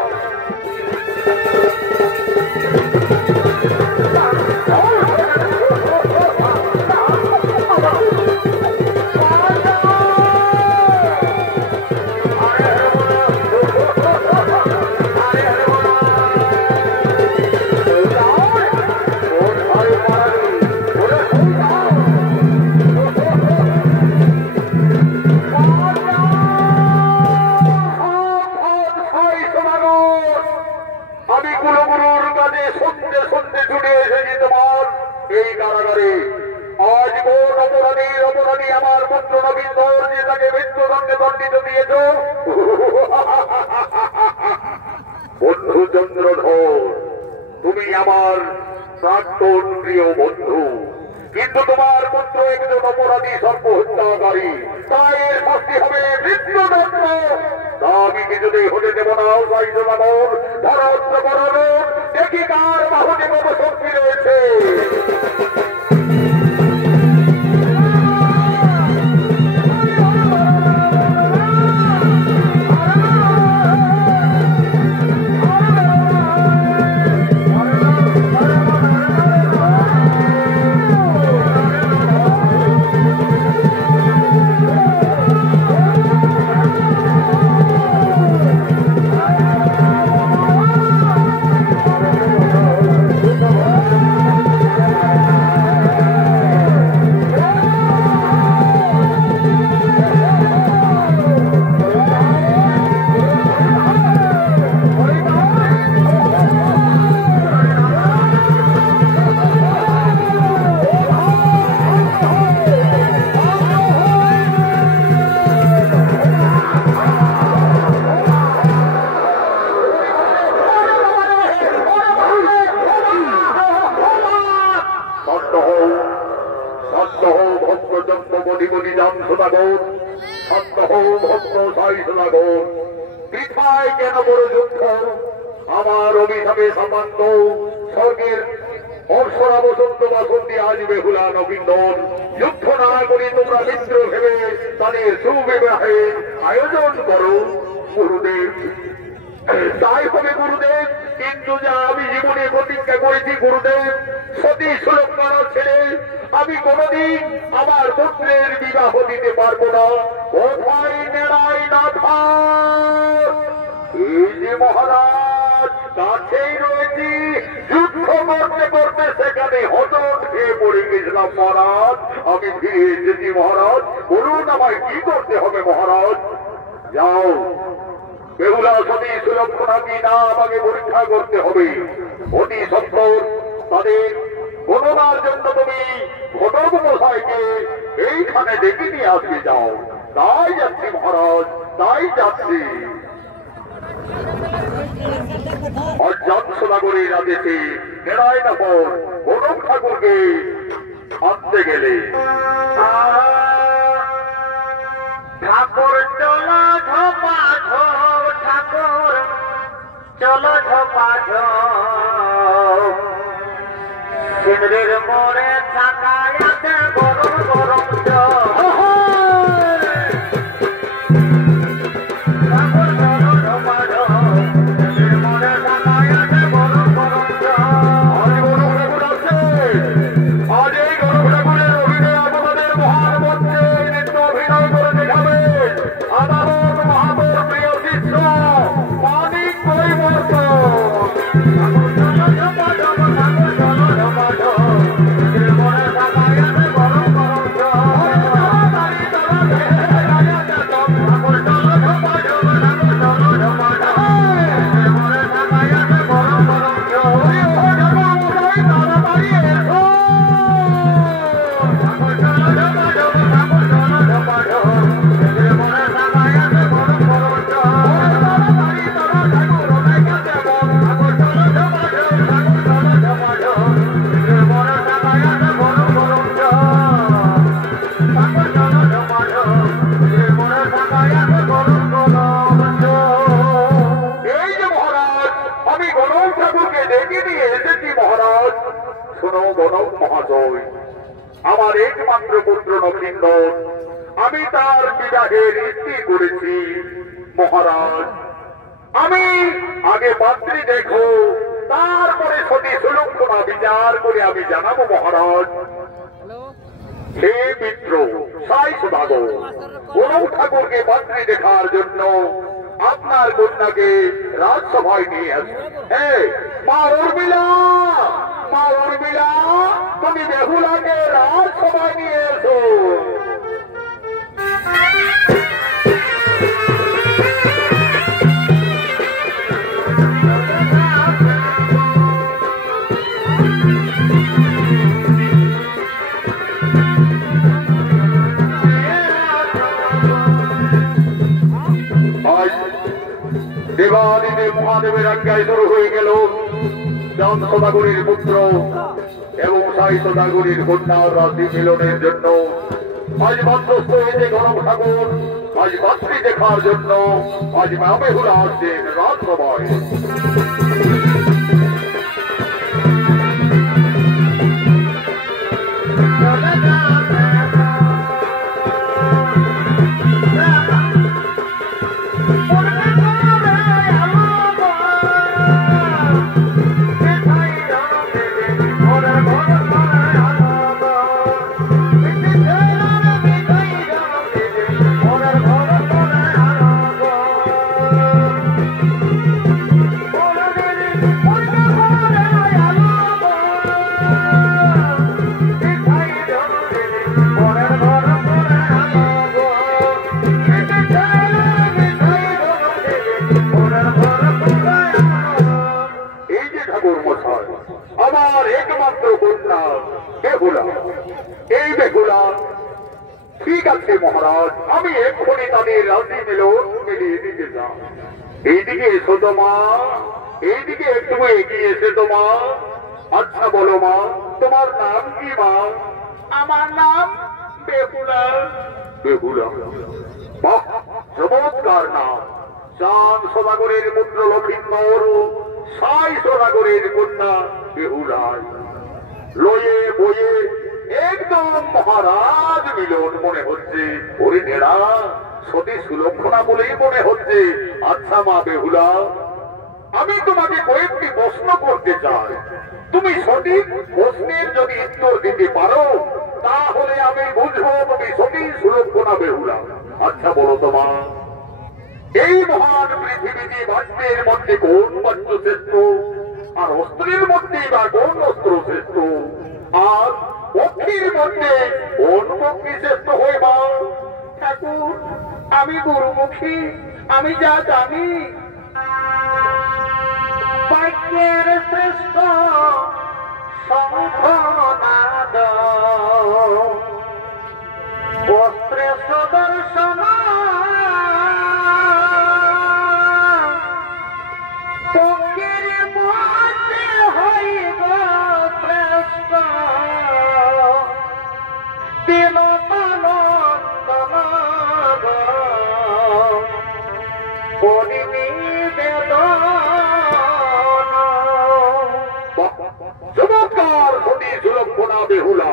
বন্ধু চন্দ্রধর, তুমি আমার প্রাক্তন প্রিয় বন্ধু, কিন্তু তোমার পুত্র একজন অপরাধী সর্প হত্যাকারী, তাই এর শাস্তি হবে মৃত্যুদণ্ড। তা আমি কিছুতেই হতে দেব না। ধরত্র করো, দেখি কার বাহুতে কত শক্তি রয়েছে। আমার অভিশাপে সামান্য স্বর্গের অপসরা বসন্ত বাসন্তী আজ বেহুলা নবীন্দন যুদ্ধ না করে তোমরা মিত্র ভেবে তাদের সুবিবাহের আয়োজন করো। গুরুদেব, তাই হবে গুরুদেব, কিন্তু যা আমি জীবনে প্রতিজ্ঞা করেছি গুরুদেব, সতী সুলক্ষণা ছেড়ে আমি কোনদিন আমার পুত্রের বিবাহ দিতে পারবো না। কোথায় নেড়াই না থাক, এই যে মহারাজ কাছেই রয়েছি, যুদ্ধ করতে করতে সেখানে হঠাৎ খেয়ে পড়ে গেছিলাম মহারাজ। আমি ফিরে এসেছি মহারাজ, বলুন আমায় কি করতে হবে মহারাজ? যাও, বেহুলা সতী সুলক্ষণা কি না আমাকে পরীক্ষা করতে হবে। অতি সত্তর তাদের গণনার জন্য তুমি ঘটক মশাইকে এইখানে ডেকে নিয়ে আসবে। যাও। তাই যাচ্ছি মহারাজ, তাই যাচ্ছি। অজানসোনাগরের আদেশে নেড়াইনগর গণক ঠাকুরকে আনতে গেলে ঠাকুর চলো ঝোপা ঝোপ, ঠাকুর চলো ঝোপা ঝোপ, সিঁদুরের মোড়ে থাকায় আছে গরম গরম জল। ঠাকুর চলো ঝোপা ঝোপ, সিঁদুরের মোড়ে থাকায় আছে গরম গরম জল। আজ এই গণক ঠাকুরের অভিনয় আপনাদের মহান মঞ্চে নৃত্য অভিনয় করে দেখাবে আদালত মহাপুর প্রিয় শিষ্য মানিক কৈবর্তন। ঠাকুর চলো ঝোপা ঝোপ, ঠাকুর চলো ঝোপা ঝোপ, সিঁদুরের মোড়ে থাকায় আছে গরম গরম জল। বনম মহাশয়, আমার একমাত্র পুত্র নক্ষিন্দর, আমি তার বিবাহের ইতি করেছি মহারাজ। আমি আগে পাত্রী দেখো, তারপরে সতী সুলক্ষণা বিচার করে আমি জানাবো মহারাজ। হে মিত্র সাই সদাগর, বনম ঠাকুরকে পাত্রী দেখার জন্য আপনার কন্যাকে রাজসভায় নিয়ে আসুন। হ্যাঁ মা উর্মিলা, মা উর্মিলা, তুমি বেহুলাকে রাজসভায় নিয়ে এসো। দেবাদিদেব মহাদেবের আজ্ঞায় শুরু হয়ে গেল চাঁদ সদাগরের পুত্র এবং সাই সদাগরের কন্যার রাশি মিলনের জন্য। আজ মধ্যস্থ হয়েছে গরম ঠাকুর, আজ পাত্রী দেখার জন্য আজ মা বেহুলা আসছেন রাজসভায়। আমার একমাত্র কন্যা বেহুলা, এই বেহুলা ঠিক আছে মহারাজ, আমি এক্ষুনি তাদের রাজি মিলন মিলিয়ে দিতে চাই। এইদিকে এসো তো মা, এইদিকে একটু এগিয়ে এসে তো মা। আচ্ছা বলো মা, তোমার নাম কি মা? আমার নাম বেহুলা। বেহুলা, বাহ চমৎকার নাম। চাঁদ সদাগরের পুত্র লক্ষিন্দর, সাই সদাগরের কন্যা বেহুলা, লয়ে বয়ে একদম মহারাজ মিলন মনে হচ্ছে। ওরে নেড়া সতী সুলক্ষণা বলেই মনে হচ্ছে। আচ্ছা মা বেহুলা, আমি তোমাকে কয়েকটি প্রশ্ন করতে চাই। তুমি সঠিক প্রশ্নের যদি উত্তর দিতে পারো তাহলে আমি বুঝবো তুমি সতী সুলক্ষণা বেহুলা। আচ্ছা বলো তো মা, এই মহান পৃথিবীতে বাদ্যের মধ্যে কোন বাদ্য শ্রেষ্ঠ, আর অস্ত্রের মধ্যে বা কোন অস্ত্র শ্রেষ্ঠ, আর পক্ষীর মধ্যে কোন পক্ষী শ্রেষ্ঠ হয় মা? ঠাকুর আমি গুরুমুখী, আমি যা জানি বাক্যের শ্রেষ্ঠ শঙ্খনাদ, অস্ত্রে সুদর্শন, পক্ষীর মধ্যে হইব শ্রেষ্ঠ দিনতনন্দন চমৎকার সতী সুলক্ষণা বেহুলা,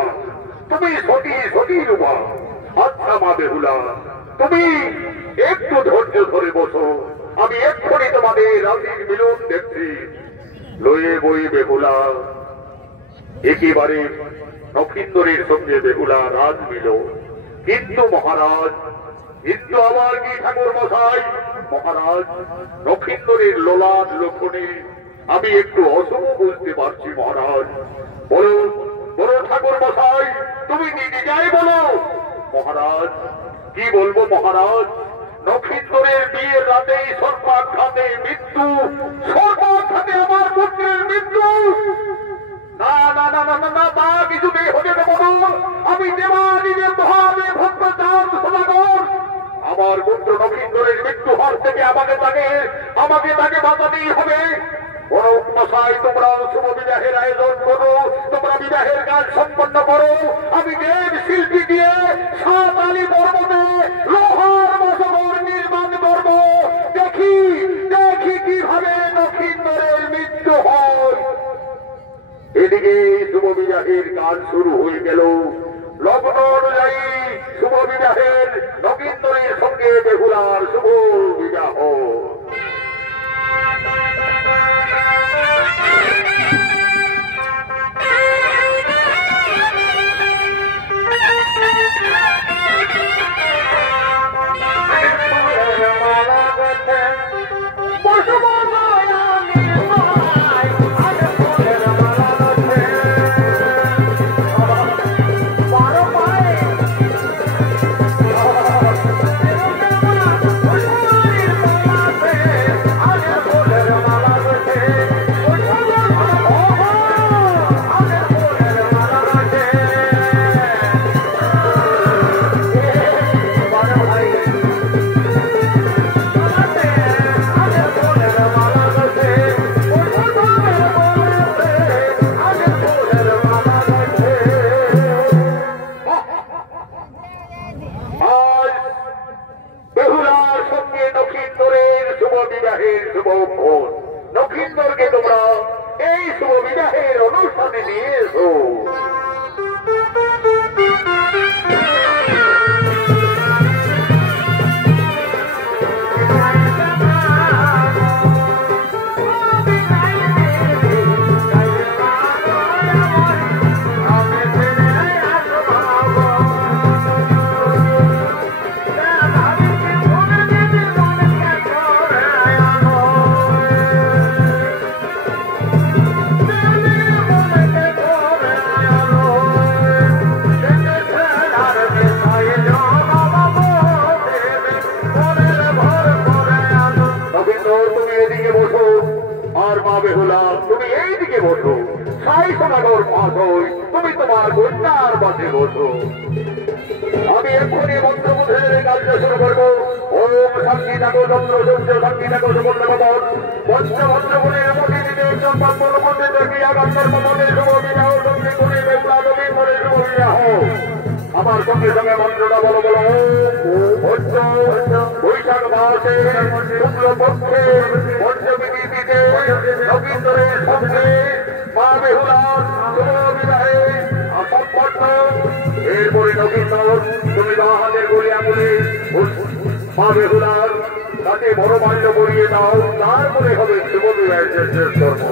তুমি সতী সতী রূপা। আচ্ছা মা বেহুলা, তুমি একটু ধৈর্য ধরে বসো, আমি এক্ষুনি তোমাদের রাজির মিলন দেখছি। লয়ে বই বেহুলা, একেবারে নক্ষিন্দরের সঙ্গে বেহুলা রাজ মিলন। কিন্তু মহারাজ, কিন্তু আমার কি ঠাকুর মশাই, মহারাজ নক্ষিন্দরের লোলাদ লক্ষণে আমি একটু অশুভ বুঝতে পারছি মহারাজ। বলো বলো ঠাকুর মশাই, তুমি নিজে যাই বলো। মহারাজ কি বলবো মহারাজ, নক্ষিন্দরের বিয়ের রাতেই সর্বাঘাতে মৃত্যু, সর্বাঘাতে আমার পুত্রের মৃত্যু। না না না না না, তা কিছুতেই হতে দেব না। আমি দেবাদিদেব মহাদেব ভক্ত চাঁদ সদাগর, আমার পুত্র নক্ষিন্দরের মৃত্যু হাত থেকে আমাকে তাকে বাঁচাতেই হবে। বড় মশাই, তোমরা শুভ বিবাহের আয়োজন করো, তোমরা বিবাহের কাজ সম্পন্ন করো। আমি দেব শিল্পী দিয়ে সাঁতালি পর্বতে লোহার মশবর নির্মাণ করব। দেখি দেখি কিভাবে নক্ষিন্দরের মৃত্যু হয়। এদিকে শুভ বিবাহের কাজ শুরু হয়ে গেল। লগ্ন অনুযায়ী শুভ বিবাহের নগেন্দ্রের সঙ্গে বেহুলার শুভ বিবাহ। নক্ষিন্দরকে তোমরা এই শুভ বিবাহের অনুষ্ঠানে নিয়ে এসো। তুমি এইদিকে বসো, সাই সমাগর পাশ হই, তুমি তোমার কন্যার পাশে বসো। আমি এক্ষুনি মন্ত্রবোধের কার্য শুরু করবো। ওম শান্তি থাকো চন্দ্র সূর্য শান্তি থাকো সুবর্ণ ভবন পঞ্চভদ্রগুণের প্রতিনিধি সম্পন্ন মধ্যে ক্রিয়া গান্ধর মনে শুভ বিবাহ সঙ্গে করে বেগুলা নবীর মনে শুভ বিবাহ। আমার সঙ্গে সঙ্গে মন্ত্রটা বলো বলো। বৈশাখ মাসে শুক্ল পক্ষে পঞ্চমী তিথিতে নবীন্দ্রের সঙ্গে মা বেহুলার শুভ বিবাহে সম্পন্ন। এরপরে নবীন্দ্র তুমি বাহাদের গলি আঙুলে মা বেহুলার তাতে বড় মাল্য করিয়ে দাও, তারপরে হবে শুভ বিবাহের শেষ কর্ম।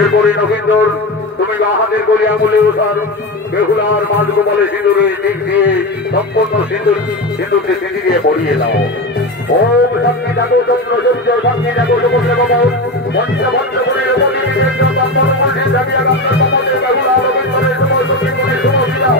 এরপরে নবীন্দর তুমি বাহাদের গলি আঙুলে ওঠার বেহুলার মাঝ গোপালে সিঁদুরের দিক দিয়ে সম্পূর্ণ সিঁদুরকে সিঁড়ি দিয়ে পরিয়ে দাও। ওম শান্তি থাকো চন্দ্র সূর্য শান্তি থাকো সুবর্ণ ভবন পঞ্চভদ্রগুণের প্রতিনিধির বেহুলা নবীন্দ্রের শুভ বিবাহ।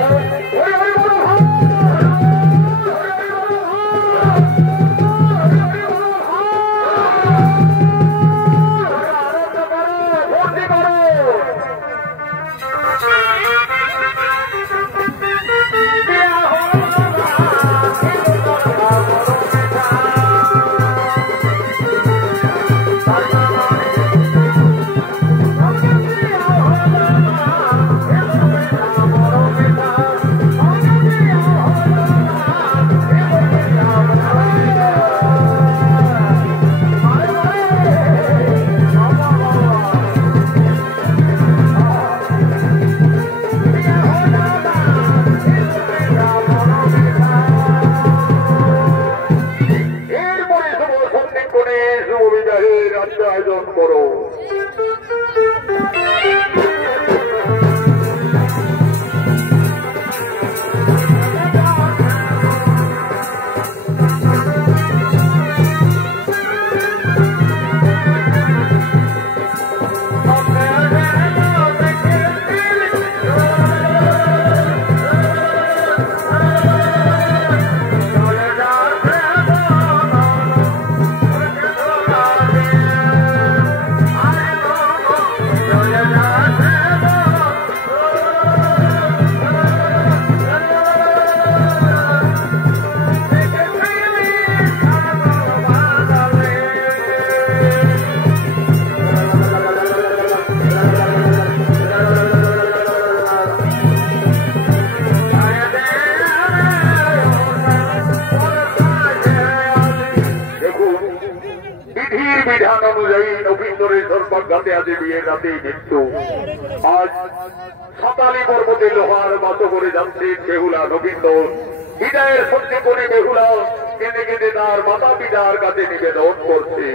অনুযায়ী নবীন্দরের সর্বাঘাতে আজ বিয়ের রাতেই মৃত্যু। আজ সাতালি পর্বতে লোহার মতো করে যাচ্ছে বেহুলা নবীন্দর। বিদায়ের সত্যি করে বেহুলা কেঁদে কেঁদে তার মাতা পিতার কাছে নিবেদন করছে।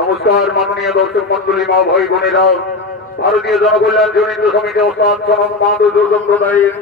নমস্কার মাননীয় দর্শক মন্ডলী, মা ভাই বোনেরা, ভারতীয় জনকল্যাণ জনিত সমিতি অবস্থান সনদ মাধব সম্প্রদায়ের